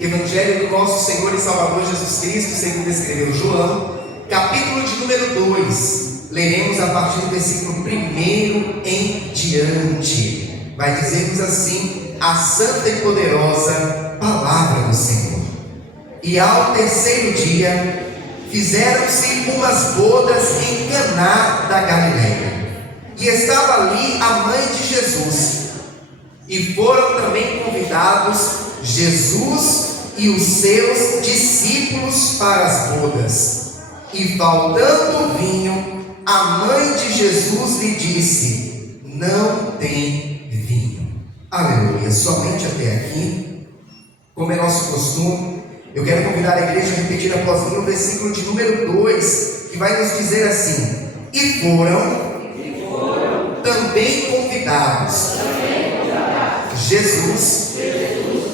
Evangelho do nosso Senhor e Salvador Jesus Cristo, segundo escreveu João, capítulo de número 2. Leremos a partir do versículo 1 em diante. Vai dizer-nos assim a santa e poderosa palavra do Senhor. E ao terceiro dia fizeram-se umas bodas em Caná da Galileia, e estava ali a mãe de Jesus, e foram também convidados Jesus e os seus discípulos para as bodas. E faltando o vinho, a mãe de Jesus lhe disse: não tem vinho. Aleluia. Somente até aqui. Como é nosso costume, eu quero convidar a igreja a repetir após mim o versículo de número 2, que vai nos dizer assim: e foram também convidados Jesus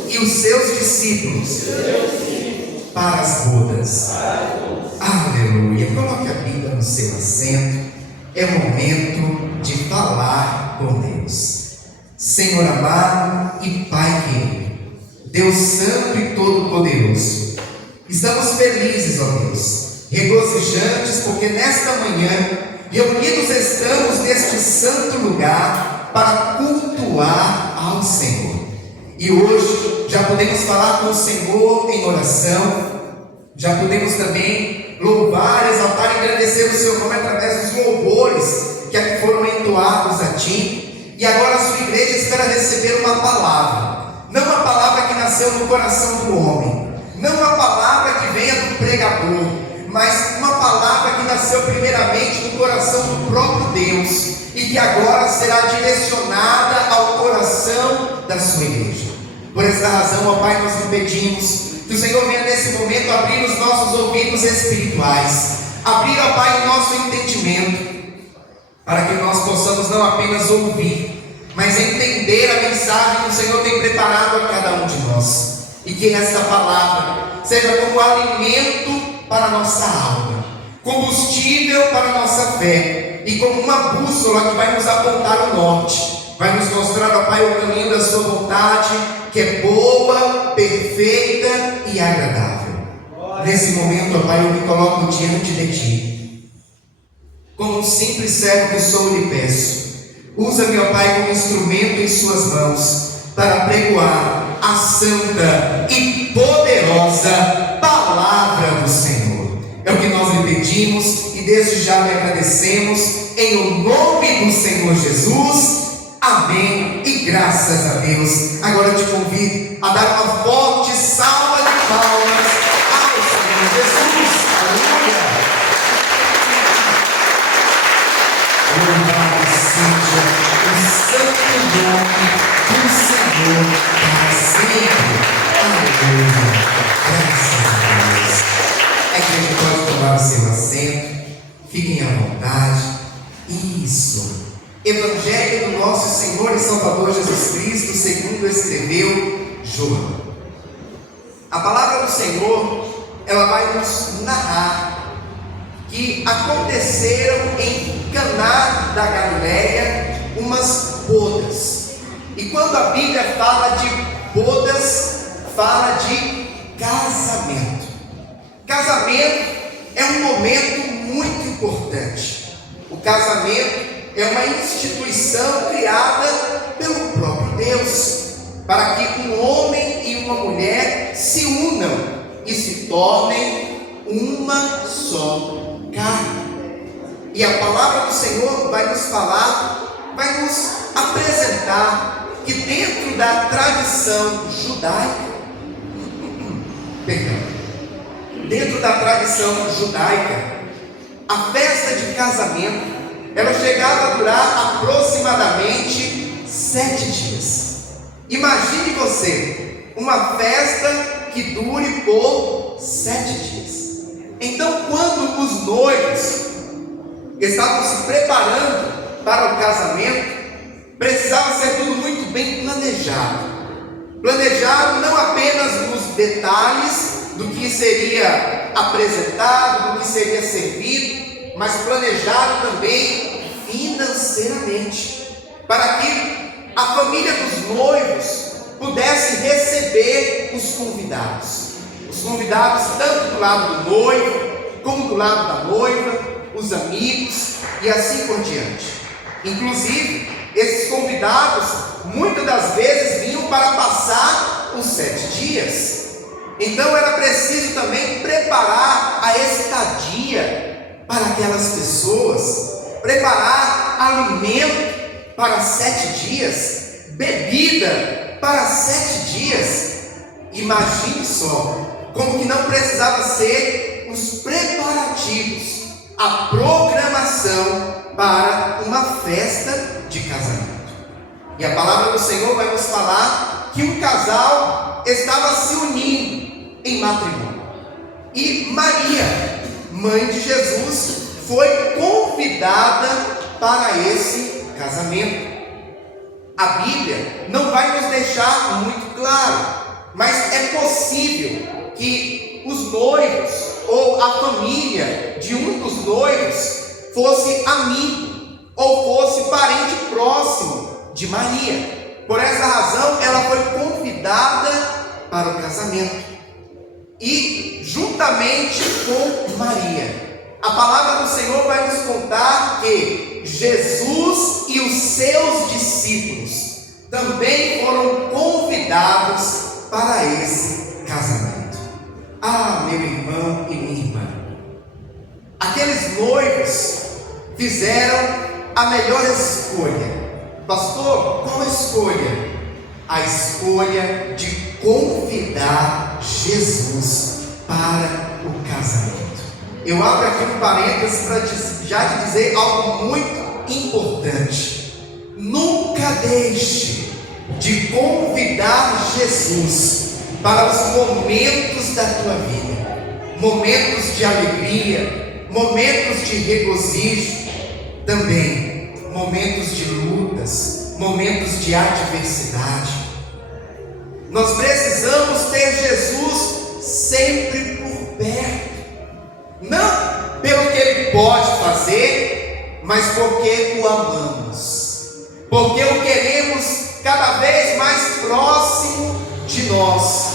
e os seus discípulos para as bodas. Aleluia. Coloque a Bíblia no seu assento. É momento de falar com Deus. Senhor amado e Pai querido, Deus santo e todo-poderoso, estamos felizes, ó Deus, regozijantes, porque nesta manhã reunidos estamos neste santo lugar para cultuar ao Senhor. E hoje já podemos falar com o Senhor em oração, já podemos também louvar, exaltar e agradecer o seu nome através dos louvores que aqui foram entoados a Ti. E agora a sua igreja espera receber uma palavra, não uma palavra que nasceu no coração do homem, não uma palavra que venha do pregador, mas uma palavra que nasceu primeiramente no coração do próprio Deus e que agora será direcionada ao coração da sua igreja. Por essa razão, ó Pai, nós lhe pedimos que o Senhor venha nesse momento abrir os nossos ouvidos espirituais, abrir, ó Pai, o nosso entendimento, para que nós possamos não apenas ouvir, mas entender a mensagem que o Senhor tem preparado a cada um de nós, e que esta palavra seja como alimento para a nossa alma, combustível para a nossa fé, e como uma bússola que vai nos apontar o norte, vai nos mostrar, ó Pai, o caminho da sua vontade, que é boa, perfeita e agradável. Nesse momento, ó Pai, eu me coloco diante de Ti, como um simples servo que sou, lhe peço, usa-me, ó Pai, como instrumento em suas mãos, para pregoar a santa e poderosa palavra do Senhor. É o que nós lhe pedimos e desde já lhe agradecemos, em o nome do Senhor Jesus. Amém e graças a Deus. Agora eu te convido a dar uma forte salva de palmas ao Senhor Jesus. Aleluia. Louvado seja o santo nome do Senhor para sempre. Aleluia. Graças a Deus. A igreja pode tomar o seu assento. Fiquem à vontade. Isso. Evangelho do nosso Senhor e Salvador Jesus Cristo, segundo escreveu João. A palavra do Senhor, ela vai nos narrar que aconteceram em Caná da Galileia umas bodas. E quando a Bíblia fala de bodas, fala de casamento. Casamento é um momento muito importante. O casamento é uma instituição criada pelo próprio Deus, para que um homem e uma mulher se unam e se tornem uma só carne. E a palavra do Senhor vai nos falar, vai nos apresentar que dentro da tradição judaica, dentro da tradição judaica, a festa de casamento ela chegava a durar aproximadamente 7 dias. Imagine você, uma festa que dure por 7 dias. Então, quando os noivos estavam se preparando para o casamento, precisava ser tudo muito bem planejado. Planejado não apenas nos detalhes do que seria apresentado, do que seria servido, mas planejado também financeiramente, para que a família dos noivos pudesse receber os convidados. Os convidados tanto do lado do noivo, como do lado da noiva, os amigos e assim por diante. Inclusive, esses convidados muitas das vezes vinham para passar os 7 dias. Então era preciso também preparar a estadia para aquelas pessoas, preparar alimento para 7 dias, bebida para 7 dias. Imagine só como que não precisava ser os preparativos, a programação para uma festa de casamento. E a palavra do Senhor vai nos falar que um casal estava se unindo em matrimônio. E Maria, mãe de Jesus, foi convidada para esse casamento. A Bíblia não vai nos deixar muito claro, mas é possível que os noivos ou a família de um dos noivos fosse amigo ou fosse parente próximo de Maria. Por essa razão, ela foi convidada para o casamento. E juntamente com Maria, a palavra do Senhor vai nos contar que Jesus e os seus discípulos também foram convidados para esse casamento. Ah, meu irmão e minha irmã, aqueles noivos fizeram a melhor escolha. Pastor, qual a escolha? A escolha de convidar Jesus para o casamento. Eu abro aqui um parênteses para já te dizer algo muito importante. Nunca deixe de convidar Jesus para os momentos da tua vida, momentos de alegria, momentos de regozijo, também momentos de lutas, momentos de adversidade. Nós precisamos ter Jesus sempre por perto, não pelo que Ele pode fazer, mas porque o amamos, porque o queremos cada vez mais próximo de nós,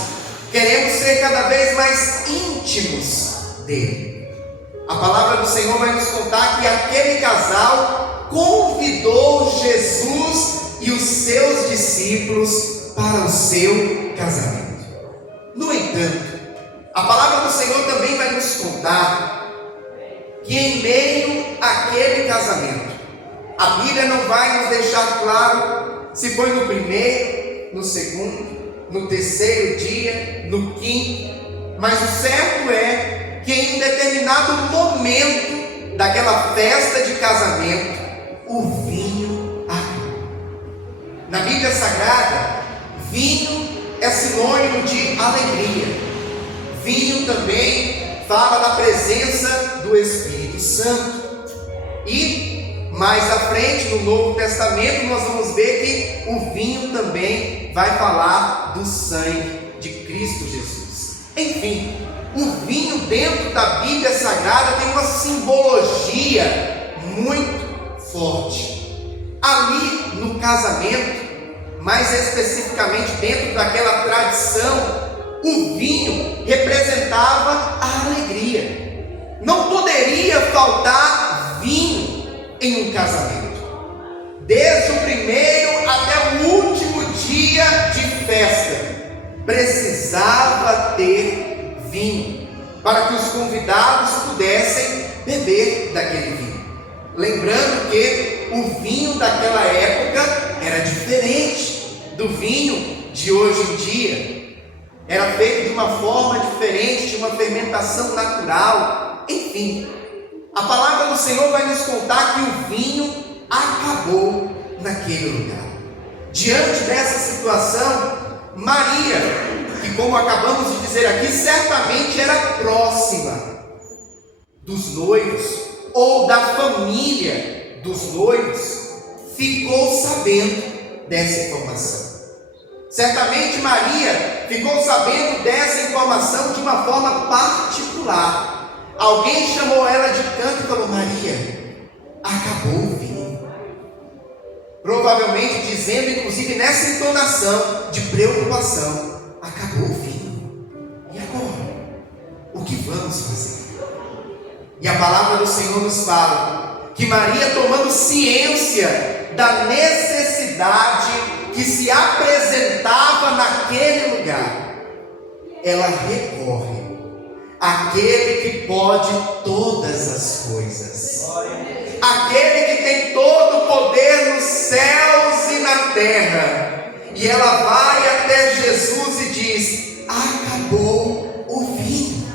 queremos ser cada vez mais íntimos dele. A palavra do Senhor vai nos contar que aquele casal convidou Jesus e os seus discípulos para o seu casamento. No entanto, a palavra do Senhor também vai nos contar que em meio àquele casamento, a Bíblia não vai nos deixar claro se foi no primeiro, no segundo, no terceiro dia, no quinto, mas o certo é que em um determinado momento daquela festa de casamento, o vinho acabou. Na Bíblia Sagrada, vinho é sinônimo de alegria. Vinho também fala da presença do Espírito Santo. E mais à frente, no Novo Testamento, nós vamos ver que o vinho também vai falar do sangue de Cristo Jesus. Enfim, o vinho dentro da Bíblia Sagrada tem uma simbologia muito forte. Ali no casamento, mais especificamente dentro daquela tradição, o vinho representava a alegria. Não poderia faltar vinho em um casamento. Desde o primeiro até o último dia de festa, precisava ter vinho, para que os convidados pudessem beber daquele vinho. Lembrando que o vinho daquela época era diferente do vinho de hoje em dia. Era feito de uma forma diferente, de uma fermentação natural. Enfim, a palavra do Senhor vai nos contar que o vinho acabou naquele lugar. Diante dessa situação, Maria, que como acabamos de dizer aqui, certamente era próxima dos noivos ou da família dos noivos, ficou sabendo dessa informação. Certamente Maria ficou sabendo dessa informação de uma forma particular. Alguém chamou ela de canto e falou: Maria, acabou o vinho. provavelmente dizendo, inclusive nessa entonação de preocupação: acabou o vinho, e agora? O que vamos fazer? E a palavra do Senhor nos fala que Maria, tomando ciência da necessidade que se apresentava naquele lugar, ela recorre àquele que pode todas as coisas, aquele que tem todo o poder nos céus e na terra. E ela vai até Jesus e diz: acabou o vinho.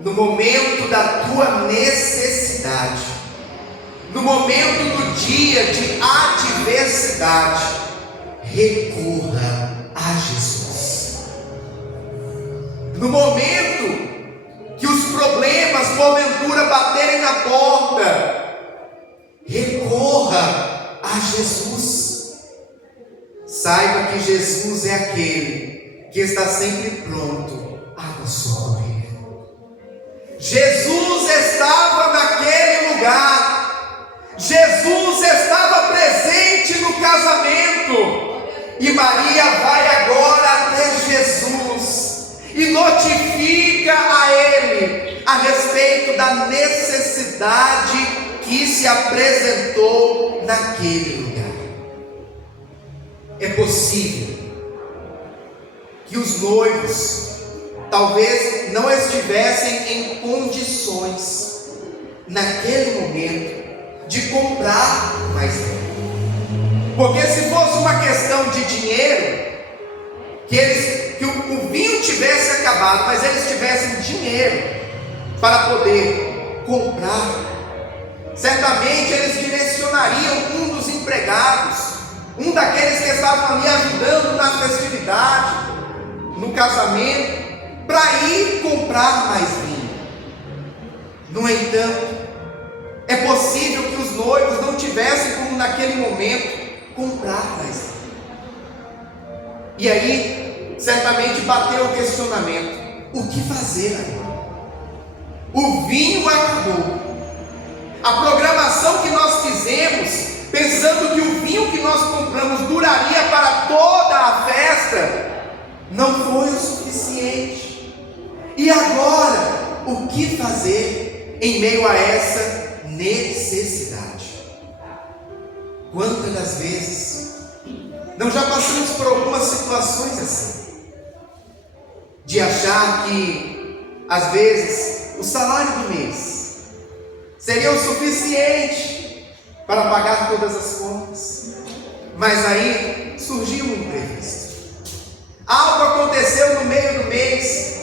No momento da tua necessidade, no momento do dia de adversidade, recorra a Jesus. No momento que os problemas porventura baterem na porta, recorra a Jesus. Saiba que Jesus é aquele que está sempre pronto a nos socorrer. Jesus estava naquele lugar, Jesus estava presente no casamento, e Maria vai agora até Jesus e notifica a ele a respeito da necessidade que se apresentou naquele lugar. É possível que os noivos talvez não estivessem em condições, naquele momento, de comprar mais vinho. Porque se fosse uma questão de dinheiro, que o vinho tivesse acabado, mas eles tivessem dinheiro para poder comprar, certamente eles direcionariam um dos empregados, um daqueles que estavam ali ajudando na festividade, no casamento, para ir comprar mais vinho. No entanto, é possível que os noivos não tivessem como naquele momento comprar mais vinho. E aí, certamente bateu o questionamento: o que fazer agora? O vinho acabou. A programação que nós fizemos, pensando que o vinho que nós compramos duraria para toda a festa, não foi o suficiente. E agora, o que fazer em meio a essa necessidade? Quantas das vezes não já passamos por algumas situações assim, de achar que às vezes o salário do mês seria o suficiente para pagar todas as contas, mas aí surgiu um imprevisto, algo aconteceu no meio do mês,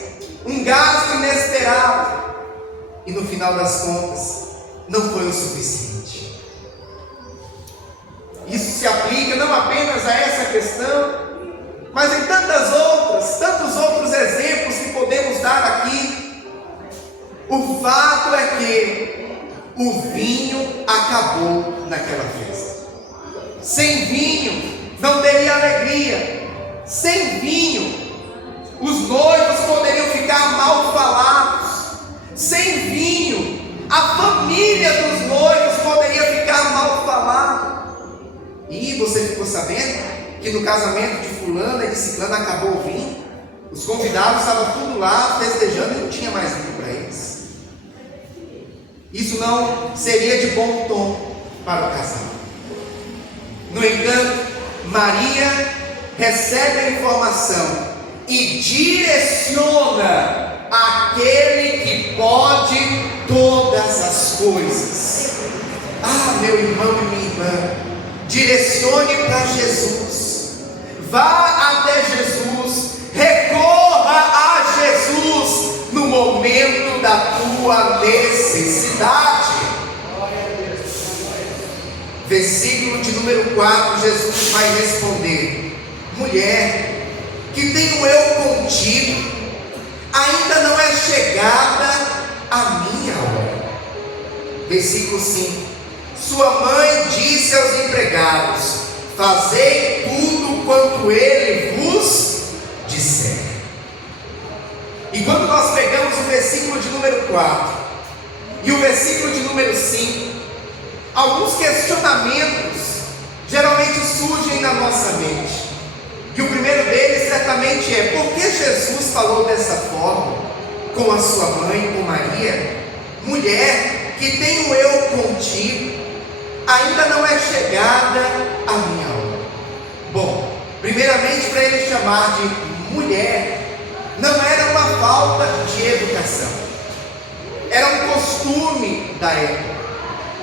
um gasto inesperado, e no final das contas não foi o suficiente. Isso se aplica não apenas a essa questão, mas em tantos outros exemplos que podemos dar aqui. O fato é que o vinho acabou naquela festa. Sem vinho não teria alegria. Sem vinho os noivos poderiam ficar mal falados. Sem vinho a família dos noivos poderia ficar mal falada. E você ficou sabendo que no casamento de fulana e de ciclana acabou o vinho? Os convidados estavam tudo lá festejando e não tinha mais vinho para eles. Isso não seria de bom tom para o casal. No entanto, Maria recebe a informação e direciona aquele que pode todas as coisas. Ah, meu irmão e minha irmã, direcione para Jesus, vá até Jesus, recorra a Jesus no momento da tua necessidade. Versículo de número 4, Jesus vai responder: mulher, que tenho eu contigo? Ainda não é chegada a minha hora. Versículo 5: sua mãe disse aos empregados: fazei tudo quanto ele vos disser. E quando nós pegamos o versículo de número 4 e o versículo de número 5, alguns questionamentos geralmente surgem na nossa mente. E o primeiro deles certamente é: por que Jesus falou dessa forma com a sua mãe, com Maria? Mulher, que tem o eu contigo, ainda não é chegada a minha hora. Bom, primeiramente, para ele chamar de mulher, não era uma falta de educação, era um costume da época.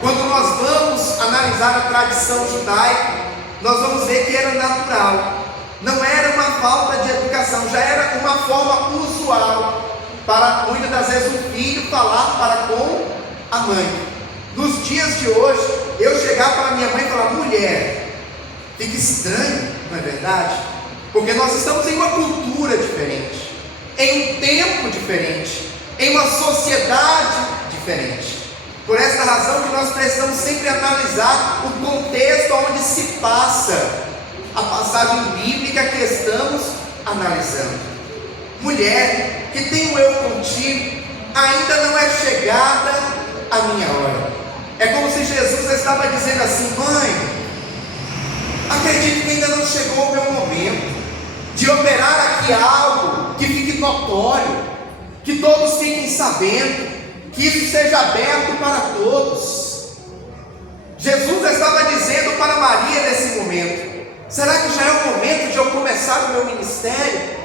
Quando nós vamos analisar a tradição judaica, nós vamos ver que era natural, não era uma falta de educação, já era uma forma usual para muitas das vezes o filho falar para com a mãe. Nos dias de hoje, eu chegar para minha mãe e falar mulher, fica estranho, não é verdade? Porque nós estamos em uma cultura diferente, em um tempo diferente, em uma sociedade diferente. Por esta razão que nós precisamos sempre analisar o contexto onde se passa a passagem bíblica que estamos analisando. Mulher, que tem o eu contigo, ainda não é chegada a minha hora. É como se Jesus estava dizendo assim: mãe, acredito que ainda não chegou o meu momento de operar aqui algo que fique notório, que todos fiquem sabendo, que isso seja aberto para todos. Jesus estava dizendo para Maria nesse momento: será que já é o momento de eu começar o meu ministério?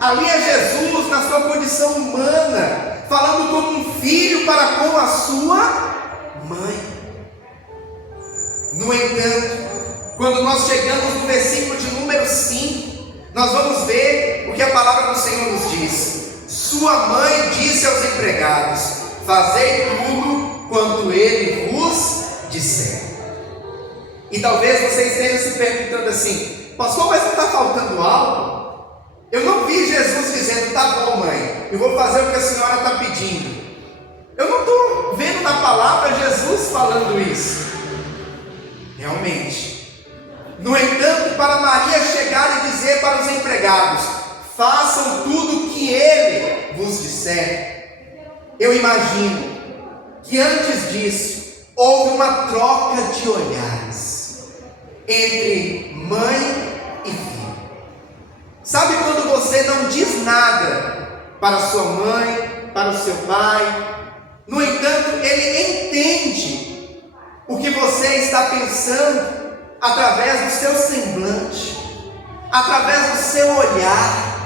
Ali é Jesus na sua condição humana, falando como um filho para com a sua mãe. No entanto, quando nós chegamos no versículo de número 5, nós vamos ver o que a palavra do Senhor nos diz. Sua mãe disse aos empregados: fazei tudo quanto ele vos disser. E talvez você esteja se perguntando assim: pastor, mas não está faltando algo? Eu não vi Jesus dizendo: tá bom, mãe, eu vou fazer o que a senhora está pedindo. Eu não estou vendo na palavra Jesus falando isso. Realmente. No entanto, para Maria chegar e dizer para os empregados: façam tudo o que ele vos disser, eu imagino que antes disso houve uma troca de olhares entre mãe e filho. Sabe quando você não diz nada para sua mãe, para o seu pai, no entanto ele entende o que você está pensando através do seu semblante, através do seu olhar?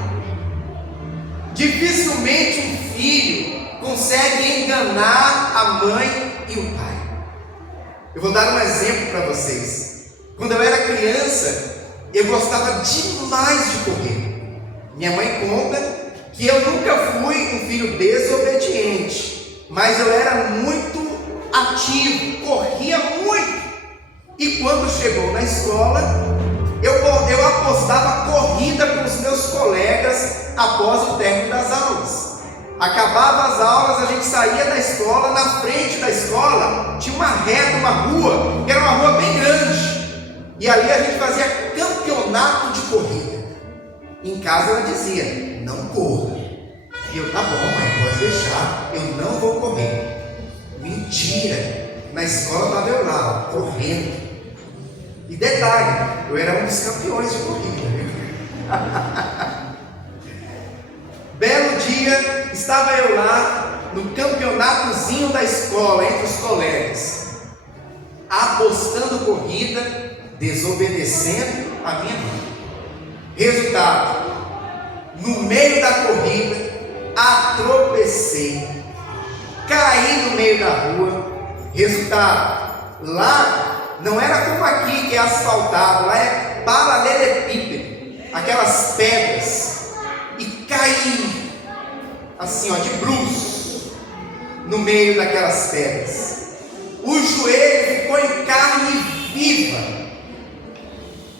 Dificilmente um filho consegue enganar a mãe e o pai. Eu vou dar um exemplo para vocês. Quando eu era criança, eu gostava demais de correr. Minha mãe conta que eu nunca fui um filho desobediente, mas eu era muito ativo, corria muito. E quando chegou na escola, eu apostava corrida com os meus colegas após o término das aulas. Acabava as aulas, a gente saía da escola, na frente da escola tinha uma reta, uma rua, que era uma rua bem grande. E ali a gente fazia campeonato de corrida. Em casa ela dizia: não corra. E eu: tá bom, mãe, pode deixar, eu não vou correr. Mentira! Na escola estava eu lá, correndo. E detalhe, eu era um dos campeões de corrida, viu? Belo dia, estava eu lá no campeonatozinho da escola, entre os colegas, apostando corrida, desobedecendo a minha mãe. Resultado: no meio da corrida, tropecei, caí no meio da rua. Resultado: lá não era como aqui que é asfaltado, lá é paralelepípedo, aquelas pedras, e caí assim, ó, de bruços no meio daquelas pedras. O joelho ficou em carne viva.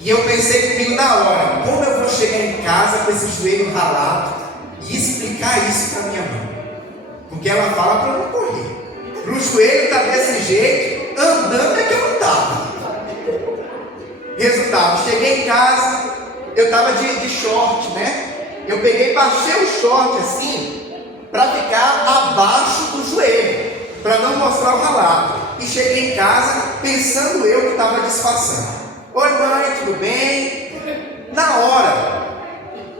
E eu pensei comigo na hora: como eu vou chegar em casa com esse joelho ralado e explicar isso para minha mãe? Porque ela fala para eu não correr. Para o joelho estar desse jeito, andando é que eu não estava. Resultado: cheguei em casa, eu estava de short, né? Eu peguei e baixei o short assim, para ficar abaixo do joelho, para não mostrar o ralado. E cheguei em casa pensando eu que estava disfarçando. Oi mãe, tudo bem? Na hora,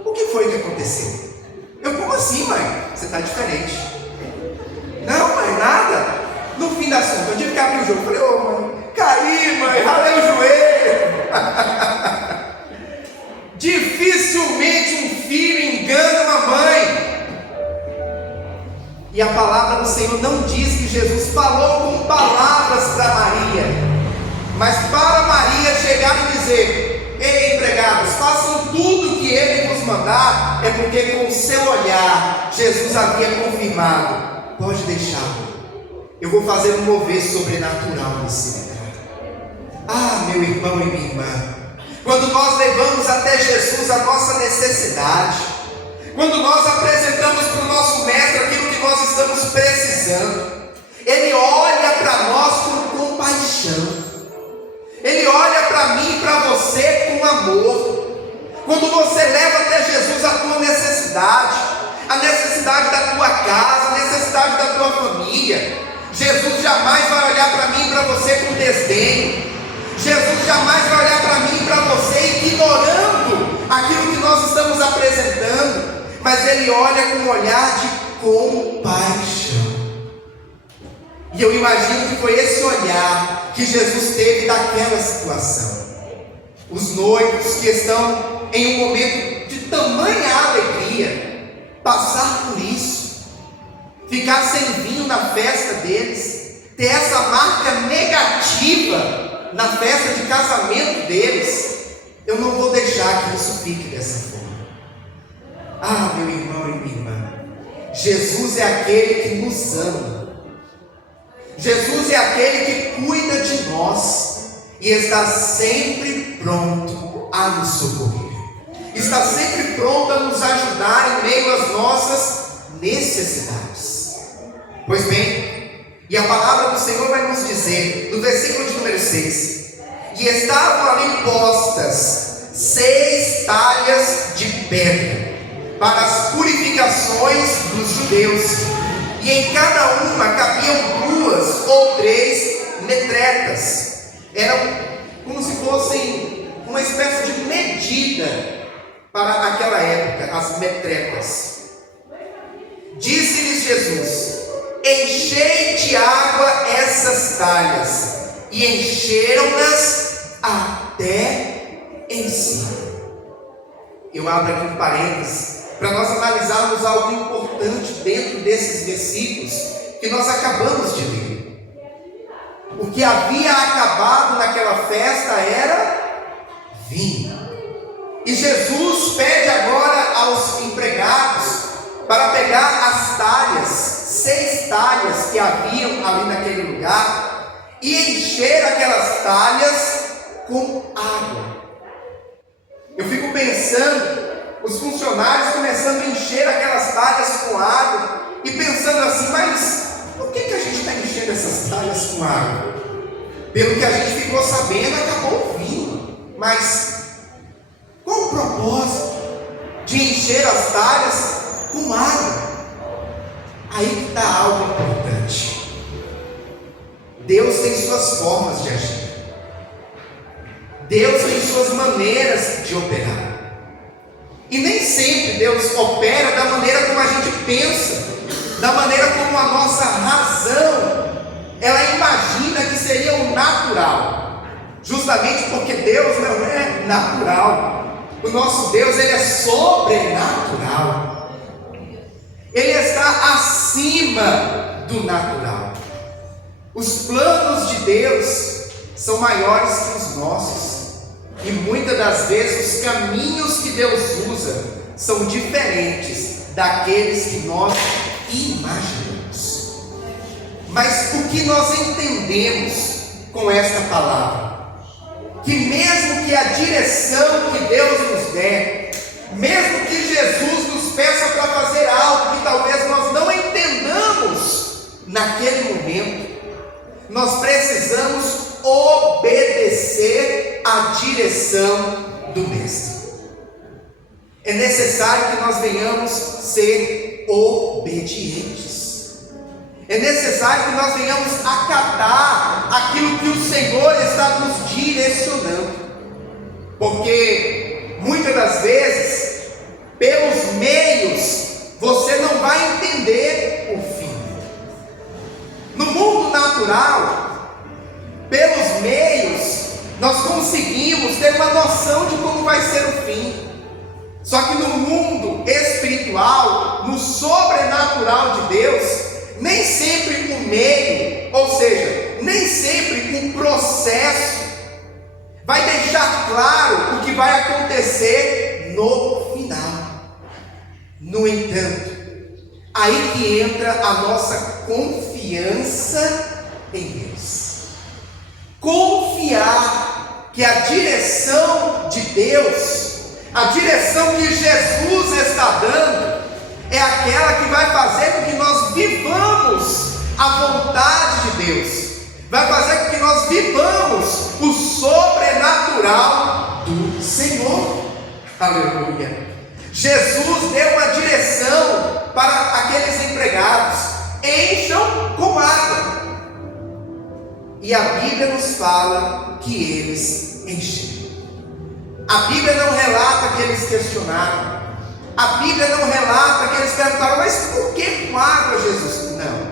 o que foi que aconteceu? Como assim, mãe? Você está diferente. Não, mãe, nada. No fim da conta, eu tive que abrir o jogo. Falei, ô mãe, caí, mãe, ralei o joelho. Dificilmente um filho engana uma mãe. E a palavra do Senhor não diz que Jesus falou com palavras para Maria, mas para Maria chegar e dizer: ei, empregados, façam tudo o que ele vos mandar, é porque com o seu olhar Jesus havia confirmado: pode deixar, eu vou fazer um mover sobrenatural nesse lugar. Ah, meu irmão e minha irmã, quando nós levamos até Jesus a nossa necessidade, quando nós apresentamos para o nosso mestre aquilo que nós estamos precisando, ele olha para nós com compaixão, ele olha para mim e para você com amor. Quando você leva até Jesus a tua necessidade, a necessidade da tua casa, a necessidade da tua família, Jesus jamais vai olhar para mim e para você com desdém. Jesus jamais vai olhar para mim e para você ignorando aquilo que nós estamos apresentando, mas ele olha com um olhar de compaixão. E eu imagino que foi esse olhar que Jesus teve naquela situação. Os noivos que estão em um momento de tamanha alegria, passar por isso, ficar sem vinho na festa deles, ter essa marca negativa na festa de casamento deles, eu não vou deixar que isso fique dessa forma. Ah, meu irmão e minha irmã, Jesus é aquele que nos ama. Jesus é aquele que cuida de nós e está sempre pronto a nos socorrer. Está sempre pronto a nos ajudar em meio às nossas necessidades. Pois bem, e a palavra do Senhor vai nos dizer, no versículo de número 6, que estavam ali postas 6 talhas de pedra para as purificações dos judeus, e em cada uma cabiam 2 ou 3 metretas. Eram como se fossem uma espécie de medida para aquela época, as metretas. Disse-lhes Jesus: enchei de água essas talhas, e encheram-nas até em cima. Eu abro aqui um parênteses para nós analisarmos algo importante dentro desses versículos que nós acabamos de ler. O que havia acabado naquela festa era vinho. E Jesus pede agora aos empregados para pegar as talhas, 6 talhas que haviam ali naquele lugar, e encher aquelas talhas com água. Eu fico pensando, os funcionários começando a encher aquelas talhas com água, e pensando assim, mas por que a gente está enchendo essas talhas com água? Pelo que a gente ficou sabendo, acabou o vinho, mas qual o propósito de encher as talhas com água? Aí que está algo importante. Deus tem suas formas de agir, Deus tem suas maneiras de operar, e nem sempre Deus opera da maneira como a gente pensa, da maneira como a nossa razão ela imagina que seria o natural, justamente porque Deus não é natural. O nosso Deus, ele é sobrenatural, ele está acima do natural. Os planos de Deus são maiores que os nossos, e muitas das vezes os caminhos que Deus usa são diferentes daqueles que nós imaginamos. Mas o que nós entendemos com esta palavra? Que mesmo que a direção que Deus nos der, mesmo que Jesus nos peça para fazer algo que talvez nós não entendamos naquele momento, nós precisamos obedecer à direção do Mestre. É necessário que nós venhamos ser obedientes. É necessário que nós venhamos acatar aquilo que o Senhor está nos direcionando. Porque muitas das vezes, pelos meios, você não vai entender o fim. No mundo natural, pelos meios, nós conseguimos ter uma noção de como vai ser o fim. Só que no mundo espiritual, no sobrenatural de Deus, nem sempre o meio, ou seja, nem sempre o processo vai deixar claro o que vai acontecer no final. No entanto, aí que entra a nossa confiança em Deus. Confiar que a direção de Deus, a direção que Jesus está dando, é aquela que vai fazer com que nós vivamos a vontade de Deus, vai fazer com que nós vivamos o sobrenatural do Senhor. Aleluia! Jesus deu uma direção para aqueles empregados: encham com água. E a Bíblia nos fala que eles encheram. A Bíblia não relata que eles questionaram. A Bíblia não relata que eles perguntaram: mas por que com água, Jesus? Não.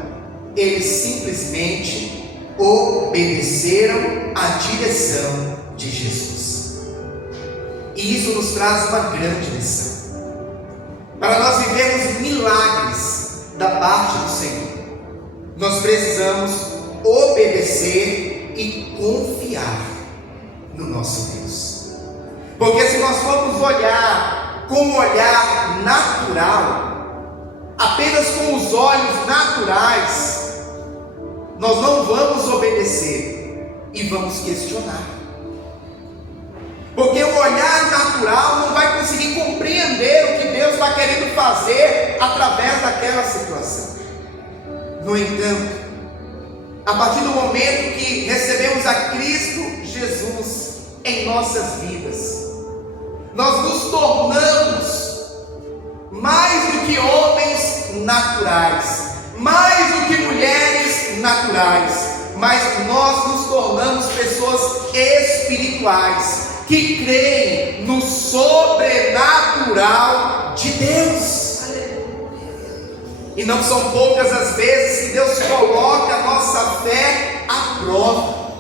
Eles simplesmente obedeceram à direção de Jesus. E isso nos traz uma grande lição. Para nós vivermos milagres da parte do Senhor, nós precisamos obedecer e confiar no nosso Deus. Porque se nós formos olhar com um olhar natural, apenas com os olhos naturais, nós não vamos obedecer e vamos questionar. Porque o olhar natural não vai conseguir compreender o que Deus está querendo fazer através daquela situação. No entanto, a partir do momento que recebemos a Cristo Jesus em nossas vidas, nós nos tornamos mais do que homens naturais, mais do que mulheres naturais, mas nós nos tornamos pessoas espirituais, que creem no sobrenatural de Deus. E não são poucas as vezes que Deus coloca a nossa fé à prova,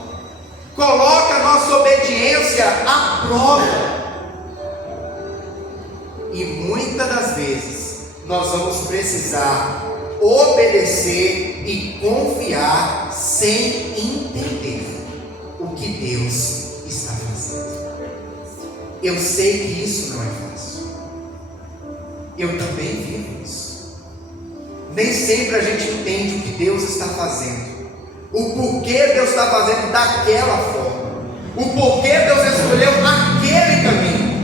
coloca a nossa obediência à prova. E muitas das vezes nós vamos precisar obedecer e confiar sem entender o que Deus está fazendo. Eu sei que isso não é fácil. Eu também vivo isso. Nem sempre a gente entende o que Deus está fazendo, o porquê Deus está fazendo daquela forma, o porquê Deus escolheu aquele caminho.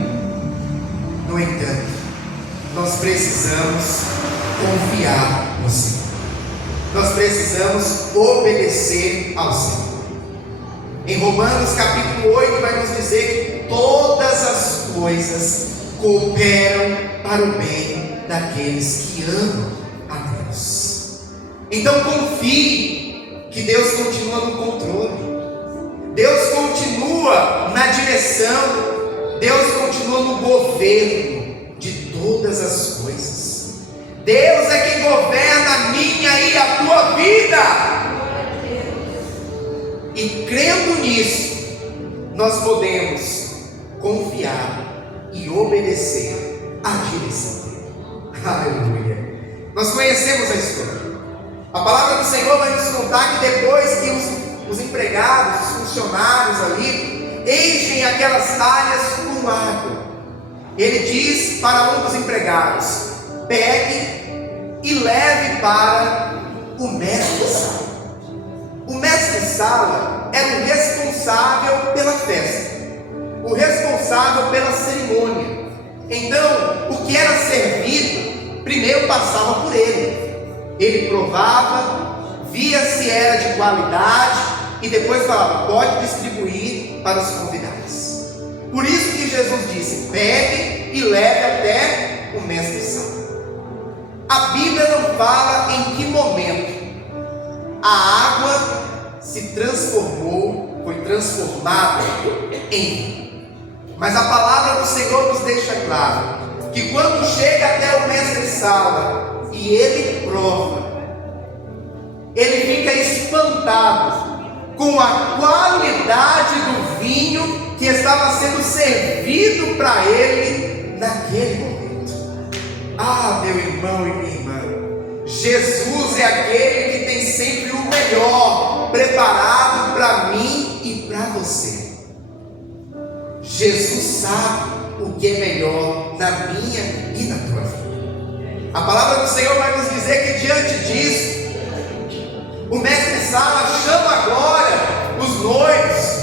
No entanto, nós precisamos confiar no Senhor. Nós precisamos obedecer ao Senhor. Em Romanos capítulo 8 vai nos dizer que todas as coisas cooperam para o bem daqueles que amam a Deus. Então confie que Deus continua no controle, Deus continua na direção, Deus continua no governo de todas as coisas. Deus é quem governa a minha e a tua vida. E crendo nisso, nós podemos confiar e obedecer à direção dele. Aleluia. Nós conhecemos a história. A palavra do Senhor vai nos contar que depois que os empregados, os funcionários ali, enchem aquelas talhas com água, ele diz para um dos empregados: pegue e leve para o mestre-sala. O mestre-sala era o responsável pela festa, o responsável pela cerimônia. Então, o que era servido, primeiro passava por ele. Ele provava, via se era de qualidade e depois falava: pode distribuir para os convidados. Por isso que Jesus disse: pegue e leve até o mestre-sala. A Bíblia não fala em que momento a água se transformou, foi transformada em vinho. Mas a palavra do Senhor nos deixa claro que quando chega até o mestre-sala e ele prova, ele fica espantado com a qualidade do vinho que estava sendo servido para ele naquele momento. Ah, meu irmão e minha irmã, Jesus é aquele que tem sempre o melhor preparado para mim e para você. Jesus sabe o que é melhor na minha e na tua vida. A palavra do Senhor vai nos dizer que diante disso, o mestre-sala chama agora os noivos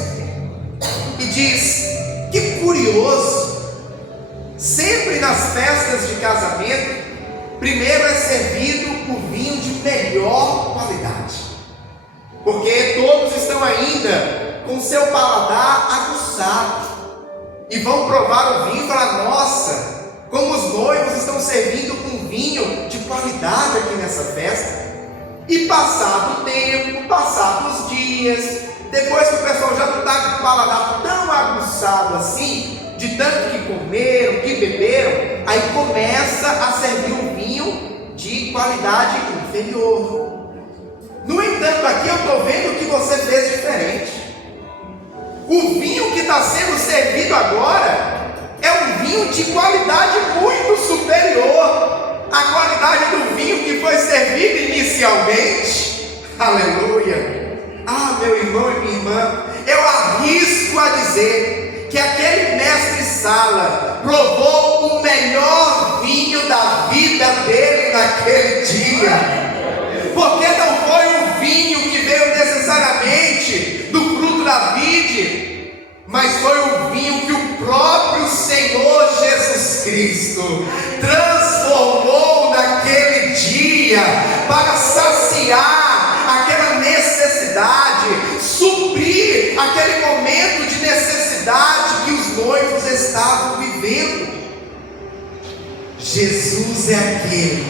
e diz: que curioso, sempre nas festas de casamento, primeiro é servido o vinho de melhor qualidade, porque todos estão ainda com seu paladar aguçado e vão provar o vinho e falar: nossa, como os noivos estão servindo um vinho de qualidade aqui nessa festa. E passado o tempo, passados os dias, depois que o pessoal já não está com o paladar tão aguçado assim, de tanto que comeram, que beberam, aí começa a servir um vinho de qualidade inferior. No entanto, aqui eu estou vendo que você fez diferente. O vinho que está sendo servido agora é um vinho de qualidade muito superior à qualidade do vinho que foi servido inicialmente. Aleluia! Ah, meu irmão e minha irmã, eu arrisco a dizer que aquele mestre-sala provou o melhor vinho da vida dele naquele dia, porque não foi um vinho que veio necessariamente do fruto da vide, mas foi um vinho que o próprio Senhor Jesus Cristo transformou naquele dia para saciar aquela necessidade, suprir aquele momento de necessidade que os noivos estavam vivendo. Jesus é aquele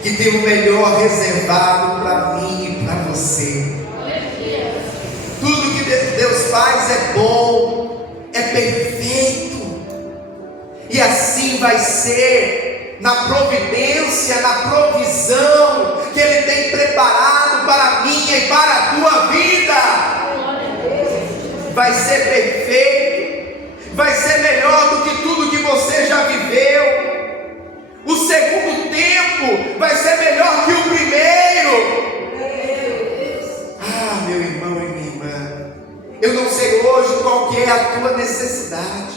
que tem o melhor reservado para mim e para você. Tudo que Deus faz é bom, é perfeito, e assim vai ser na providência, na provisão que Ele tem preparado para a minha e para a tua vida. Vai ser perfeito, vai ser melhor do que tudo que você já viveu. O segundo tempo vai ser melhor que o primeiro. Ah, meu irmão e minha irmã, eu não sei hoje qual que é a tua necessidade.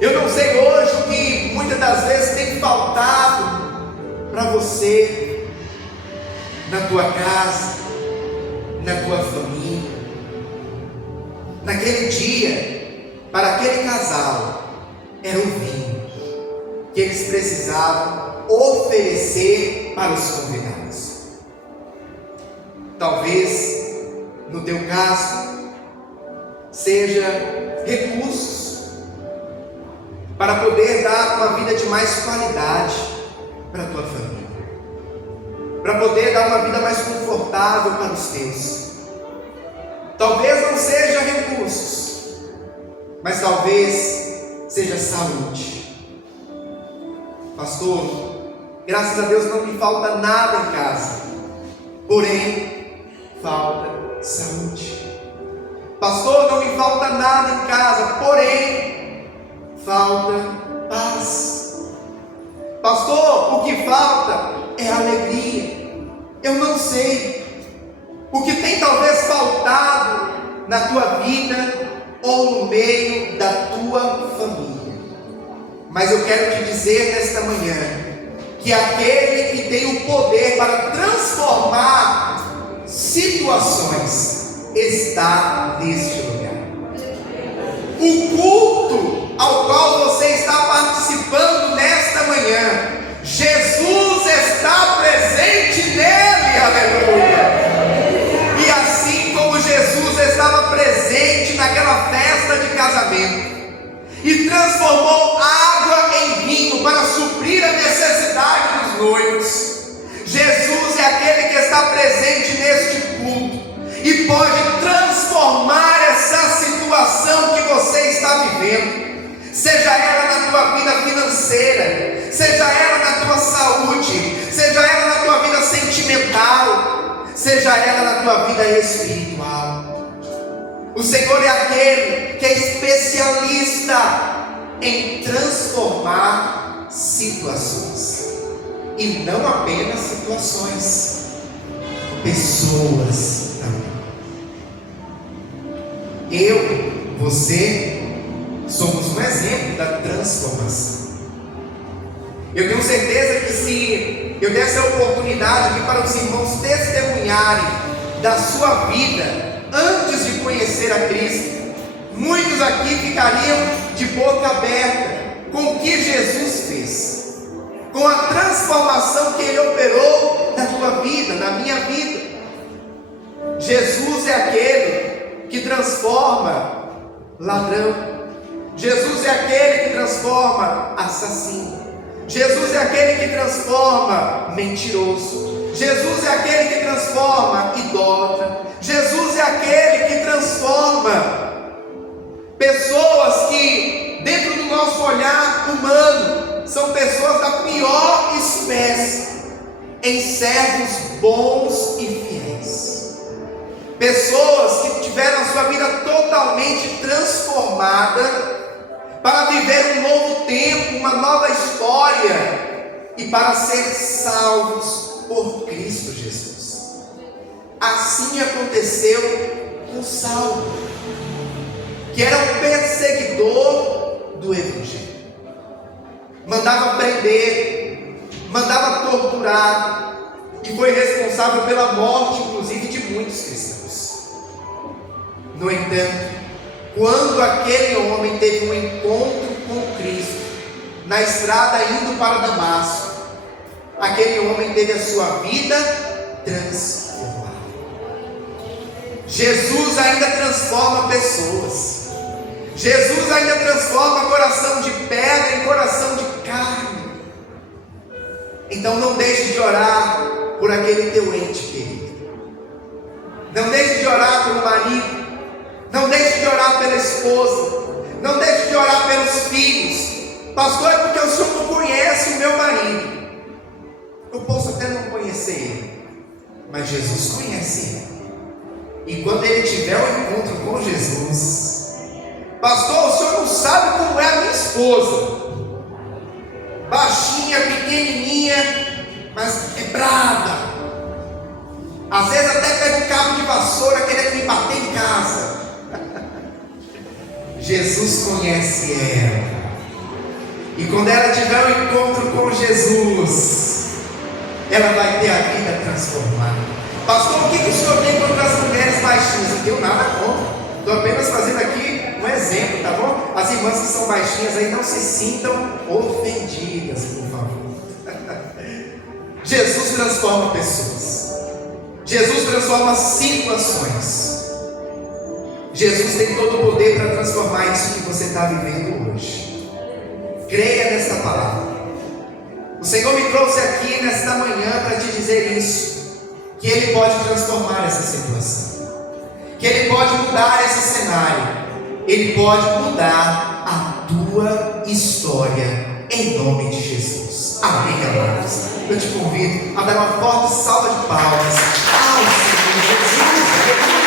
Eu não sei hoje o que muitas das vezes tem faltado para você, na tua casa, na tua família. Naquele dia, para aquele casal, era o vinho que eles precisavam oferecer para os convidados. Talvez, no teu caso, seja recursos para poder dar uma vida de mais qualidade para a tua família, para poder dar uma vida mais confortável para os teus. Talvez não seja recursos, mas talvez seja saúde. Pastor, graças a Deus não me falta nada em casa, porém falta saúde. Pastor, não me falta nada em casa, porém falta paz. Pastor, o que falta é alegria. Eu não sei o que tem talvez faltado na tua vida ou no meio da tua família, mas eu quero te dizer nesta manhã que aquele que tem o poder para transformar situações está neste lugar. O culto ao qual você está participando nesta manhã, Jesus está presente nele, aleluia. E assim como Jesus estava presente naquela festa de casamento e transformou água em vinho para suprir a necessidade dos noivos, Jesus é aquele que está presente neste culto e pode transformar essa situação que você está está vivendo, seja ela na tua vida financeira, seja ela na tua saúde, seja ela na tua vida sentimental, seja ela na tua vida espiritual. O Senhor é aquele que é especialista em transformar situações, e não apenas situações, pessoas também. Eu, você, somos um exemplo da transformação. Eu tenho certeza que se eu desse a oportunidade aqui para os irmãos testemunharem da sua vida antes de conhecer a Cristo, muitos aqui ficariam de boca aberta com o que Jesus fez, com a transformação que Ele operou na tua vida, na minha vida. Jesus é aquele que transforma ladrão, Jesus é aquele que transforma assassino, Jesus é aquele que transforma mentiroso, Jesus é aquele que transforma idólatra, Jesus é aquele que transforma pessoas que, dentro do nosso olhar humano, são pessoas da pior espécie, em servos bons e fiéis. Pessoas que tiveram a sua vida totalmente transformada para viver um novo tempo, uma nova história e para ser salvos por Cristo Jesus. Assim aconteceu com Saulo, que era um perseguidor do Evangelho. Mandava prender, mandava torturar e foi responsável pela morte, inclusive, de muitos cristãos. No entanto, quando aquele homem teve um encontro com Cristo na estrada indo para Damasco, aquele homem teve a sua vida transformada. Jesus ainda transforma pessoas. Jesus ainda transforma coração de pedra em coração de carne. Então não deixe de orar por aquele teu ente querido. Não deixe de orar pelo marido. Não deixe de orar pela esposa. Não deixe de orar pelos filhos. Pastor, é porque o senhor não conhece o meu marido. Eu posso até não conhecer ele, mas Jesus conhece ele. E quando ele tiver um encontro com Jesus, pastor, o senhor não sabe como é a minha esposa. Baixinha, pequenininha, mas é brava. Às vezes até pega um cabo de vassoura querendo me bater em casa. Jesus conhece ela. E quando ela tiver um encontro com Jesus, ela vai ter a vida transformada. Pastor, o que o senhor tem contra as mulheres baixinhas? Não tenho nada contra. Estou apenas fazendo aqui um exemplo, tá bom? As irmãs que são baixinhas aí, não se sintam ofendidas, por favor. Jesus transforma pessoas. Jesus transforma situações. Jesus tem todo o poder para transformar isso que você está vivendo hoje. Creia nesta palavra. O Senhor me trouxe aqui nesta manhã para te dizer isso, que Ele pode transformar essa situação, que Ele pode mudar esse cenário, Ele pode mudar a tua história, em nome de Jesus. Amém, amados? Eu te convido a dar uma forte salva de palmas ao Senhor Jesus.